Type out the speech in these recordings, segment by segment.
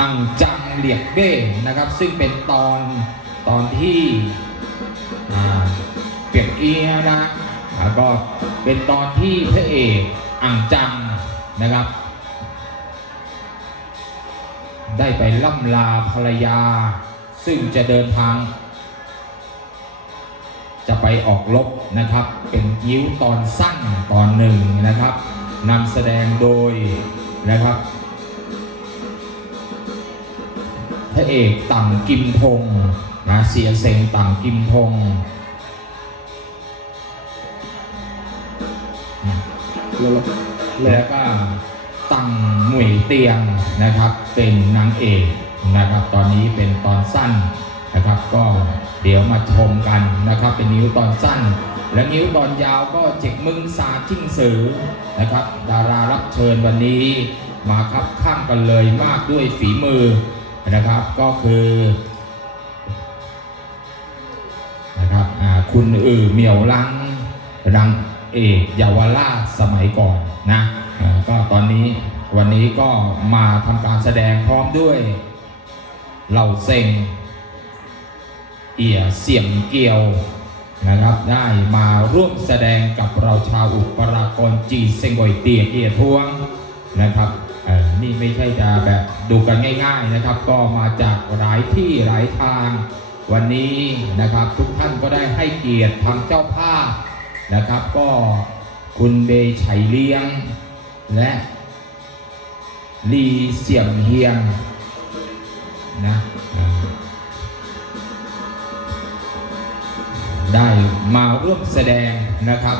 อังจังเหลียกเบ้นะครับ ซึ่งเป็นตอนตอนที่เปียกเอียนะแล้วก็เป็นตอนที่พระเอกอังจังนะครับ ได้ไปล่ำลาภรรยา ซึ่งจะเดินทาง จะไปออกรบนะครับ เป็นยิ้วตอนสั้นตอนหนึ่งนะครับนำแสดงโดยนะครับ ระเอกต่างกิมพงนะเสียเซงต่างกิมพงแล้วเราแล้วก็ตังหมวยเตียงนะครับเป็นนางเอกนะครับตอนนี้เป็นตอนสั้นนะครับ ก็เดี๋ยวมาชมกันนะครับเป็นนิ้วตอนสั้น และนิ้วตอนยาวก็เจ็กมึงซาจิ้งสือนะครับ ดารารับเชิญวันนี้มาครับข้ามกันเลยมากด้วยฝีมือ นะครับก็คือนะครับคุณอือเมียวลังรังเอกเยาวราชสมัยก่อนนะก็ตอนนี้วันนี้ก็มาทำการแสดงพร้อมด้วยเหล่าเซ็งเอี่ยเสี่ยมเกียวนะครับได้มาร่วมแสดงกับเราชาวอุปรากรจีเซงกอยเตียเกียทวงนะครับ นี่ไม่ใช่จะแบบดูกันง่าย ๆนะครับ ก็มาจากหลายที่หลายทาง วันนี้นะครับ ทุกท่านก็ได้ให้เกียรติทางเจ้าภาพนะครับ ก็คุณเบย์ไฉเลี้ยง และลีเสี่ยมเฮียงนะได้มาร่วมแสดงนะครับ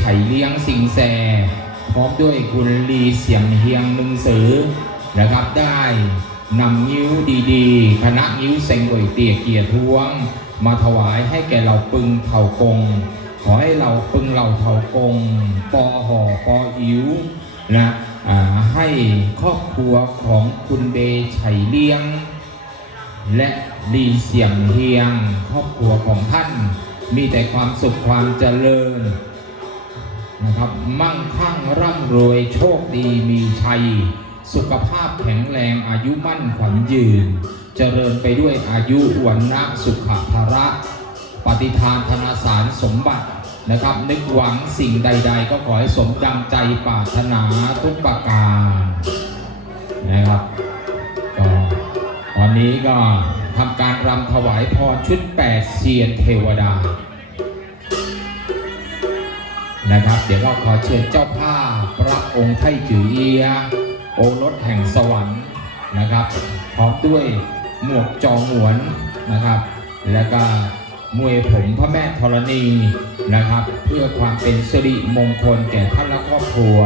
ไฉเลี้ยงสิงแส พร้อมด้วยคุณลีเสียงเฮียงหนึงสือนะครับได้นำนิ้วดีๆ คณะนิ้วเซงกวยเตียเกียรติท้วง มาถวายให้แก่เราปึงเถากง ขอให้เราปึงเหล่าเถากง ปอห่อปออิ๋วนะให้ครอบครัวของคุณเบไฉเลี้ยง และลีเสียงเฮียง ครอบครัวของท่านมีแต่ความสุขความเจริญ นะครับ มั่งคั่งร่ำรวยโชคดีมีชัย สุขภาพแข็งแรงอายุมั่นขวัญยืน เจริญไปด้วยอายุวันนะสุขภาระ ปฏิทานธนาสารสมบัตินะครับ นึกหวังสิ่งใด ๆ ก็ขอให้สมดังใจปรารถนาทุกประการนะครับก็ตอนนี้ก็ทำการรำถวายพรชุดแปดเซียนเทวดา นะครับ เดี๋ยวก็ขอเชิญเจ้าภาพพระองค์ไทจือเอีย โอรสแห่งสวรรค์นะครับ พร้อมด้วยหมวกจองหวนนะครับ แล้วก็มวยผมพระแม่ธรณีนะครับ เพื่อความเป็นสิริมงคลแก่ท่านและครอบครัว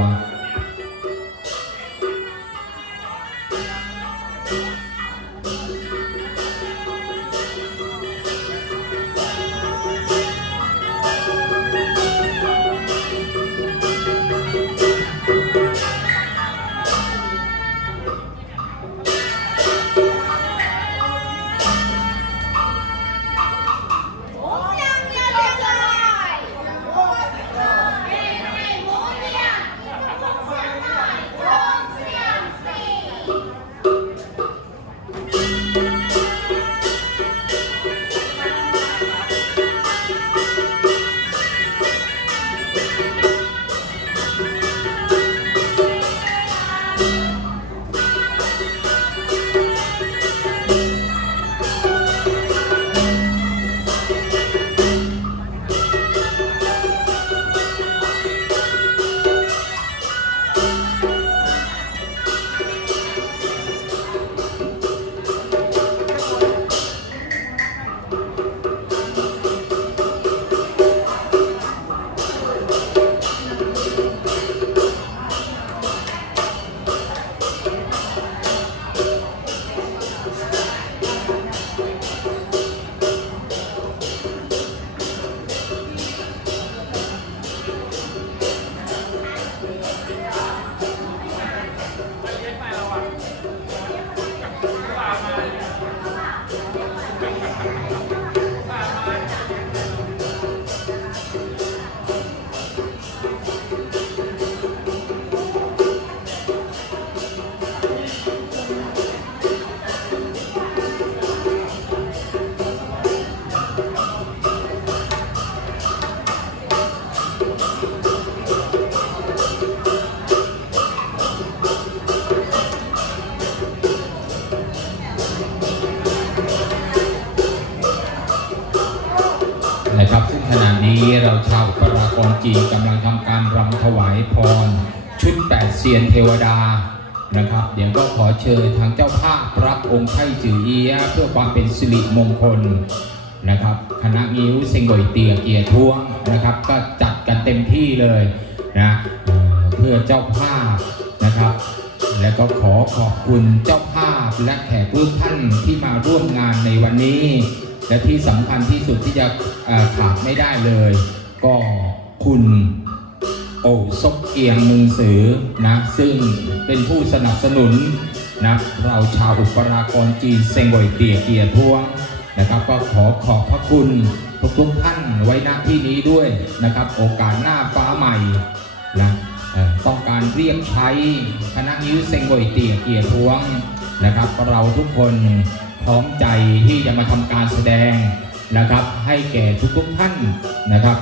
นะครับ ซึ่งขณะนี้เราชาวปรากรจีนกำลังทำการรำถวายพร ชุดแปดเซียนเทวดานะครับ เดี๋ยวก็ขอเชิญทางเจ้าภาพรับองค์ไท่จือเอียเพื่อความเป็นสิริมงคลนะครับคณะงิ้วเซงโกยเตียเกียร์ท้วงนะครับ ก็จัดกันเต็มที่เลยนะเพื่อเจ้าภาพนะครับ และก็ขอขอบคุณเจ้าภาพและแขกทุกท่านที่มาร่วมงานในวันนี้ และที่สำคัญที่สุดที่จะขาดไม่ได้เลย ก็คุณโอซกเอียงมึงสือนะซึ่งเป็นผู้สนับสนุนนะเราชาวอุปรากรจีนเซงโวยเตียเกียร์ทวงนะครับ ก็ขอขอบพระคุณทุกๆท่านไว้ณที่นี้ด้วยนะครับ โอกาสหน้าฟ้าใหม่นะต้องการเรียกใช้คณะนิ้วเซงโกยเตียเกียร์ทวงนะครับ เราทุกคน พร้อมใจที่จะมาทำการแสดงนะครับ ให้แก่ทุกๆท่านนะครับ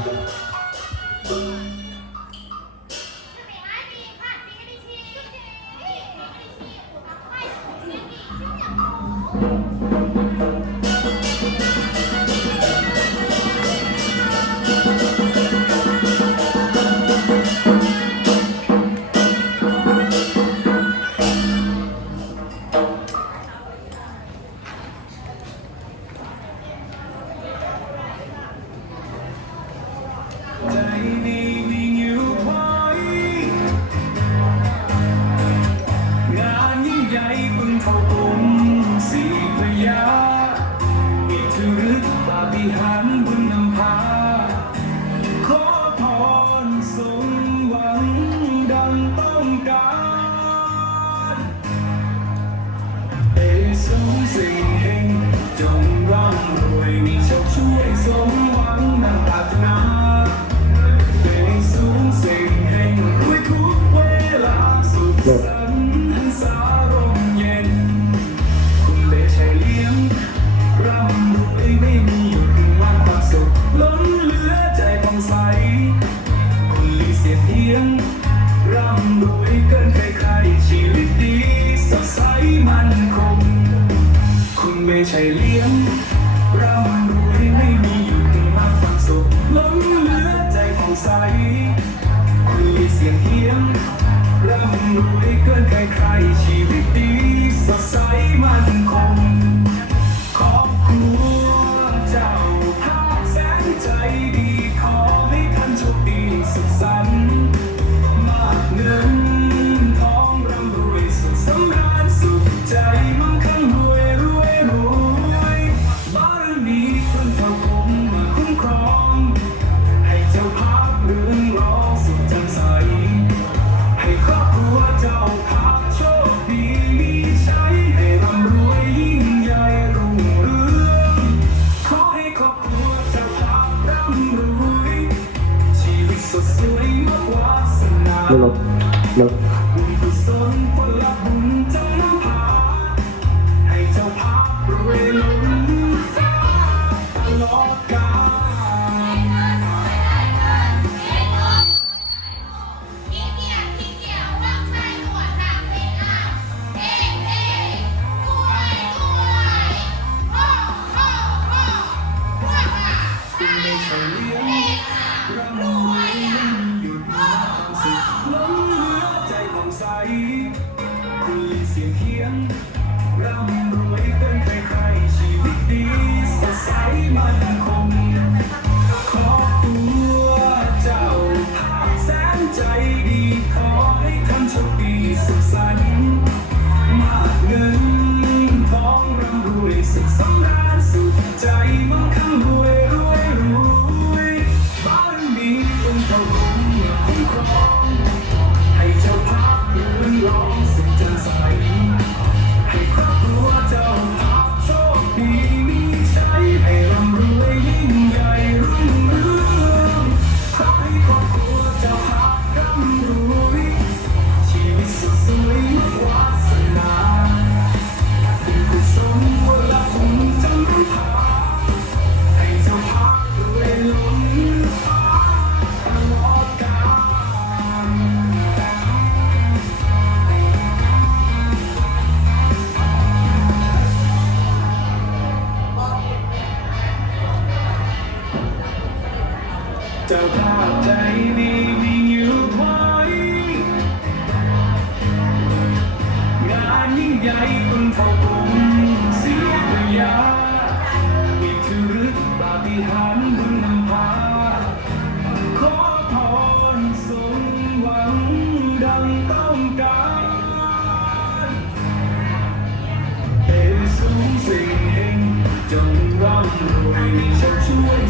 I need you. to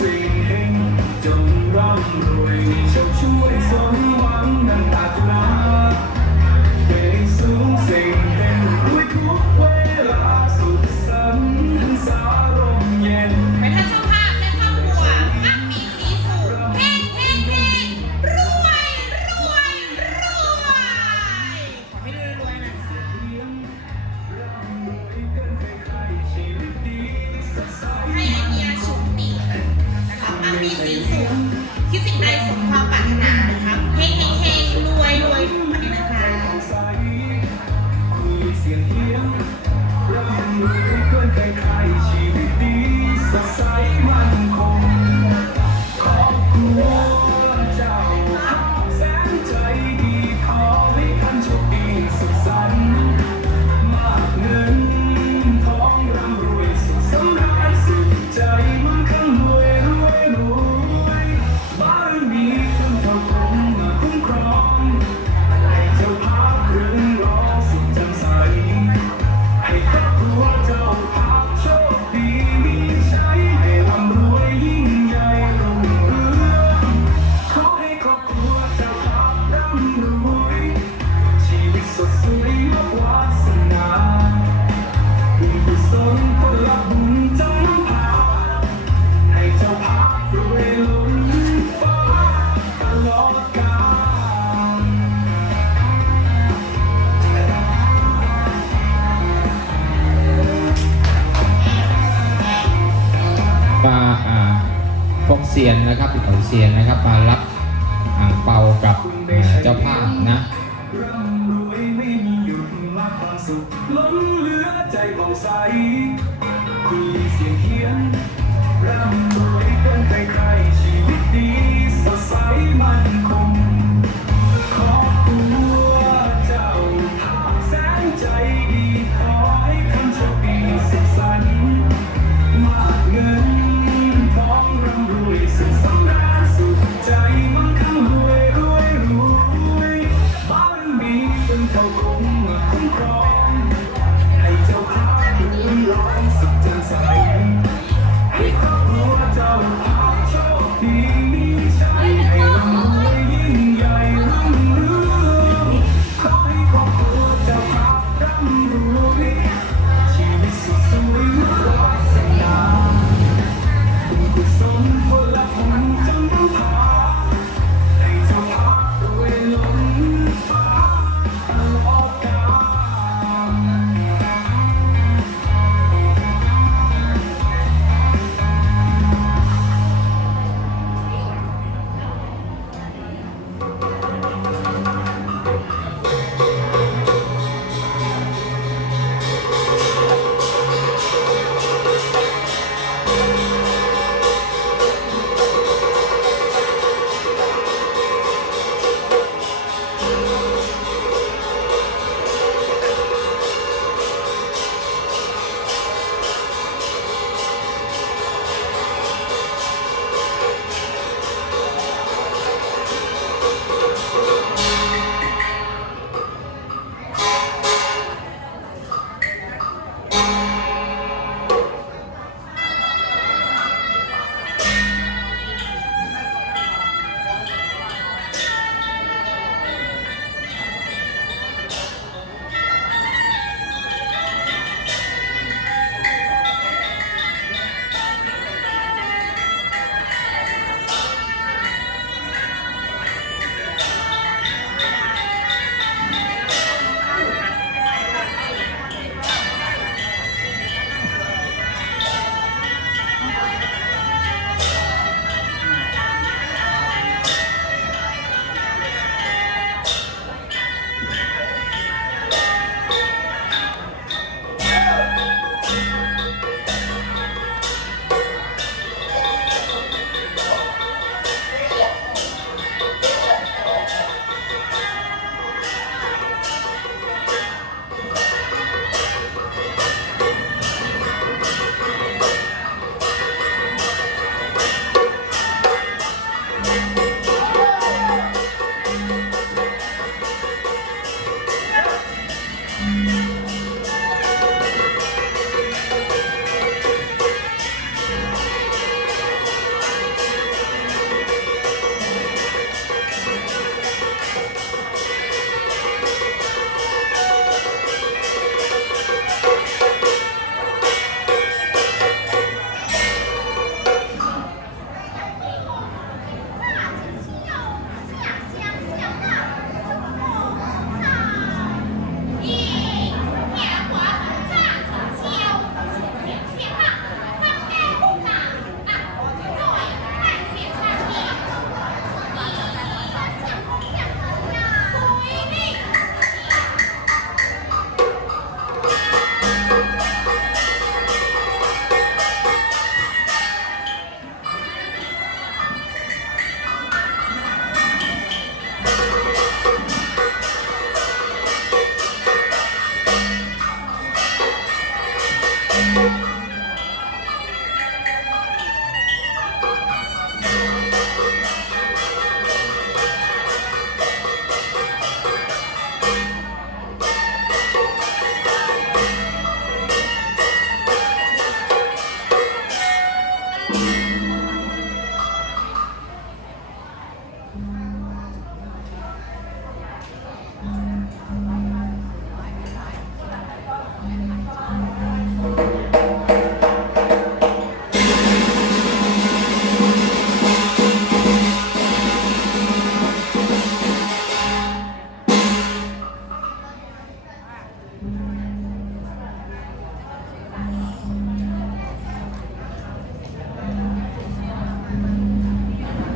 สิ่งจงร่ำรวยเชคช่วยสมหวังนั้นตาทุลา เซียนนะครับพี่เต๋าเซียนนะครับมารับอ่างเปากับเจ้าภาพนะ